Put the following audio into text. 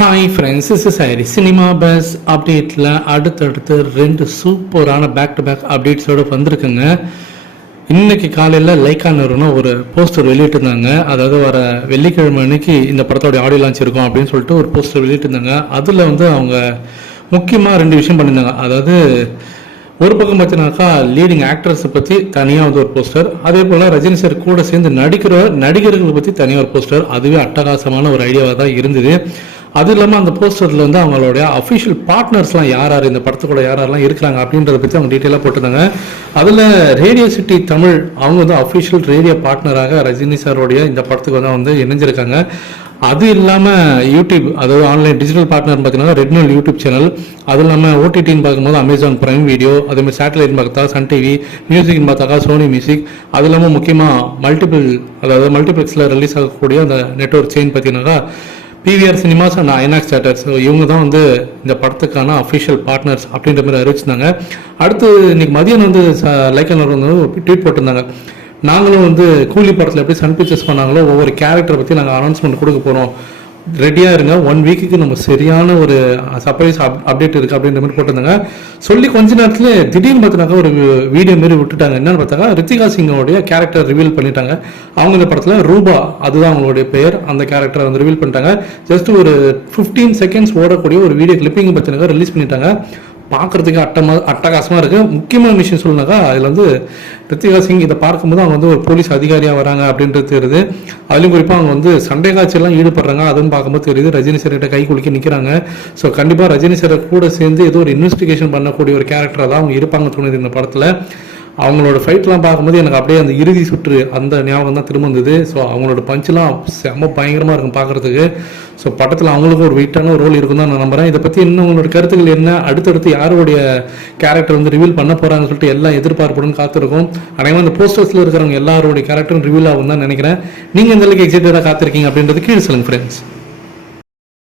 Hi friends is sorry cinema base அப்டேட்டில் அடுத்தடுத்து ரெண்டு சூப்பரான பேக் டு பேக் அப்டேட்ஸோடு வந்திருக்குங்க. இன்னைக்கு காலையில் லைக்கா நிறுவனம் ஒரு போஸ்டர் வெளியிட்டிருந்தாங்க. அதாவது வர வெள்ளிக்கிழமை அன்னைக்கு இந்த படத்தோட ஆடியோ லான்ச் இருக்கும் அப்படின்னு சொல்லிட்டு ஒரு போஸ்டர் வெளியிட்டிருந்தாங்க. அதில் வந்து அவங்க முக்கியமாக ரெண்டு விஷயம் பண்ணியிருந்தாங்க. அதாவது ஒரு பக்கம் பார்த்தீங்கன்னாக்கா லீடிங் ஆக்டர்ஸை பற்றி தனியாக வந்து ஒரு போஸ்டர் அதே போல் ரஜினி சார் கூட சேர்ந்து நடிக்கிற நடிகர்களை பற்றி தனியாக ஒரு போஸ்டர் அதுவே அட்டகாசமான ஒரு ஐடியாவாக தான் இருந்தது. அது இல்லாமல் அந்த போஸ்டரில் வந்து அவங்களுடைய அஃபிஷியல் பார்ட்னர்ஸ்லாம் யார் யார் இந்த படத்துக்கூட யார் யாரெல்லாம் இருக்கிறாங்க அப்படின்றத பற்றி அவங்க டீட்டெயிலாக போட்டிருந்தாங்க. அதில் ரேடியோ சிட்டி தமிழ் அவங்க வந்து அஃபிஷியல் ரேடியோ பார்ட்னராக ரஜினி சாரோடைய இந்த படத்துக்கு வந்து வந்து இணைஞ்சிருக்காங்க. அது இல்லாமல் யூடியூப் அதாவது ஆன்லைன் டிஜிட்டல் பார்ட்னர் பார்த்தீங்கன்னா ரெட்னல் யூடியூப் சேனல் அது இல்லாமல் ஓடிடின்னு பார்க்கும்போது அமேசான் பிரைம் வீடியோ அதேமாதிரி சேட்டலைட் பார்த்தா சன் டிவி மியூசிக்னு பார்த்தாக்கா சோனி மியூசிக் அது இல்லாமல் முக்கியமாக மல்டிபிள் அதாவது மல்டிபிளெக்ஸில் ரிலீஸ் ஆகக்கூடிய அந்த நெட்ஒர்க் செயின் பார்த்தீங்கன்னாக்கா PVR cinemas and INOX theatres இவங்க தான் வந்து இந்த படத்துக்கான அஃபிஷியல் பார்ட்னர்ஸ் அப்படின்ற மாதிரி அறிவிச்சிருந்தாங்க. அடுத்து இன்னைக்கு மதியம் வந்து லைக்கன் வந்து ட்வீட் போட்டிருந்தாங்க. நாங்களும் வந்து கூலி படத்தில் எப்படி சன் பிக்சர்ஸ் பண்ணாங்களோ ஒவ்வொரு கேரக்டரை பற்றி நாங்கள் அனௌன்ஸ்மெண்ட் கொடுக்க போகிறோம் ரெடியாக இருங்க. ஒன் வீக்குக்கு நம்ம சரியான ஒரு சர்ப்ரைஸ் அப் அப்டேட் இருக்குது அப்படின்ற மாதிரி போட்டிருந்தாங்க. சொல்லி கொஞ்ச நேரத்தில் திடீர்னு பார்த்தினாக்கா ஒரு வீடியோ மாரி விட்டுட்டாங்க. என்னென்னு பார்த்தாக்கா ரித்திகா சிங்கோடைய கேரக்டர் ரிவீல் பண்ணிட்டாங்க. அவங்க இந்த படத்தில் ரூபா அதுதான் அவங்களுடைய பெயர். அந்த கேரக்டரை வந்து ரிவீல் பண்ணிட்டாங்க. ஜஸ்ட் ஒரு ஃபிஃப்டீன் செகண்ட்ஸ் ஓடக்கூடிய ஒரு வீடியோ கிளிப்பிங் பார்த்தினாக்கா ரிலீஸ் பண்ணிட்டாங்க. பார்க்குறதுக்கு அட்டமா அட்டகாசமாக இருக்குது முக்கியமான விஷயம் சொல்லுனாக்கா அதில் வந்து ரித்திகா சிங் இதை பார்க்கும்போது அவங்க வந்து ஒரு போலீஸ் அதிகாரியாக வராங்க அப்படின்றது தெரியுது. அதுலேயும் குறிப்பாக அவங்க வந்து சண்டை காட்சியெல்லாம் ஈடுபடுறாங்க. அதுவும் பார்க்கும்போது தெரியுது. ரஜினி சார்கிட்ட கை குலுக்கி நிற்கிறாங்க ஸோ கண்டிப்பாக ரஜினி சாரை கூட சேர்ந்து ஏதோ ஒரு இன்வெஸ்டிகேஷன் பண்ணக்கூடிய ஒரு கேரக்டராக தான் அவங்க இருப்பாங்க தோணுது இந்த படத்தில். அவங்களோட ஃபைட்லாம் பார்க்கும்போது எனக்கு அப்படியே அந்த இறுதி சுற்று அந்த ஞாபகம் தான் திரும்ப வந்தது. ஸோ அவங்களோட பஞ்செலாம் செம்ம பயங்கரமாக இருக்கும் பார்க்குறதுக்கு. ஸோ படத்தில் அவங்களுக்கும் ஒரு வெயிட்டான ஒரு ரோல் இருக்கும் தான் நான் நம்புறேன். இதை பற்றி இன்னும் உங்களோட கருத்துக்கள் என்ன? அடுத்தடுத்து யாருடைய கேரக்டர் வந்து ரிவீல் பண்ண போகிறாங்கன்னு சொல்லிட்டு எல்லாம் எதிர்பார்ப்புடன் காத்திருக்கும். அனைவரும் அந்த போஸ்டர்ஸில் இருக்கிறவங்க எல்லாருடைய கேரக்டரும் ரிவீல் ஆகும் தான் நினைக்கிறேன். நீங்கள் எந்த அளவுக்கு எக்ஸைட்டடாக காத்திருக்கீங்க அப்படின்றது கீழே சொல்லுங்கள் ஃப்ரெண்ட்ஸ்